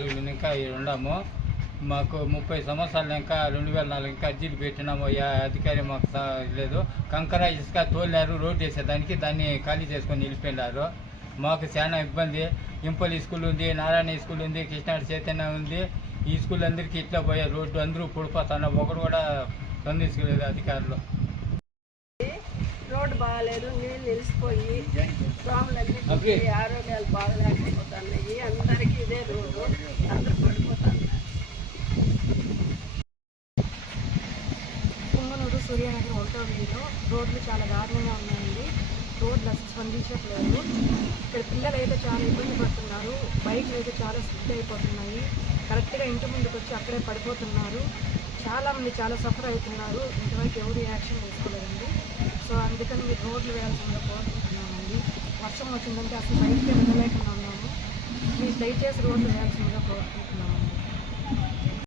2004 ఇంకా ఉన్నాము. మాకు 30 సంవత్సరాలు ఇంకా 2004 ఇంకా అర్జీలు పెట్టినాము. అధికారి మాకు లేదు. కంకర ఇసుక తోలినారు రోడ్డు వేసేదానికి, దాన్ని ఖాళీ చేసుకొని వెళ్ళిపోయినారు. మాకు చాలా ఇబ్బంది. ఇంపల్లి స్కూల్ ఉంది, నారాయణ స్కూల్ ఉంది, కృష్ణాడు చైతన్య ఉంది. ఈ స్కూల్ అందరికీ ఇట్లా పోయే రోడ్డు అందరూ పడిపోతున్నారు. ఒకరు కూడా స్పందించలేదు అధికారులు. రోడ్డు బాగాలేదు, నీళ్ళు నిలిచిపోయి దోమలన్నీ ఆరోగ్యాలు బాగలేకపోతున్నాయి. అందరికీ ఇదే రోడ్డు, అందరూ పడిపోతున్నారు. పుంగనూరు సూర్యనగర్ 1వ వీధిలో రోడ్లు చాలా దారుణంగా ఉన్నాయండి. రోడ్లు అసలు స్పందించట్లేదు. ఇక్కడ పిల్లలు అయితే చాలా ఇబ్బంది పడుతున్నారు. బైక్లు అయితే చాలా స్లిప్ అయిపోతున్నాయి. కరెక్ట్గా ఇంటి ముందుకు వచ్చి అక్కడే పడిపోతున్నారు. చాలామంది చాలా సఫర్ అవుతున్నారు. ఇంతవరకు ఎవరు యాక్షన్ తీసుకోలేదండి. సో అందుకని మీరు రోడ్లు వేయాల్సిందిగా కోరుకుంటున్నామండి. వర్షం వచ్చిందంటే అసలు బయటకే వెళ్ళలేకుండా ఉన్నాము. మీరు దయచేసి రోడ్లు వేయాల్సిందిగా కోరుకుంటున్నామండి.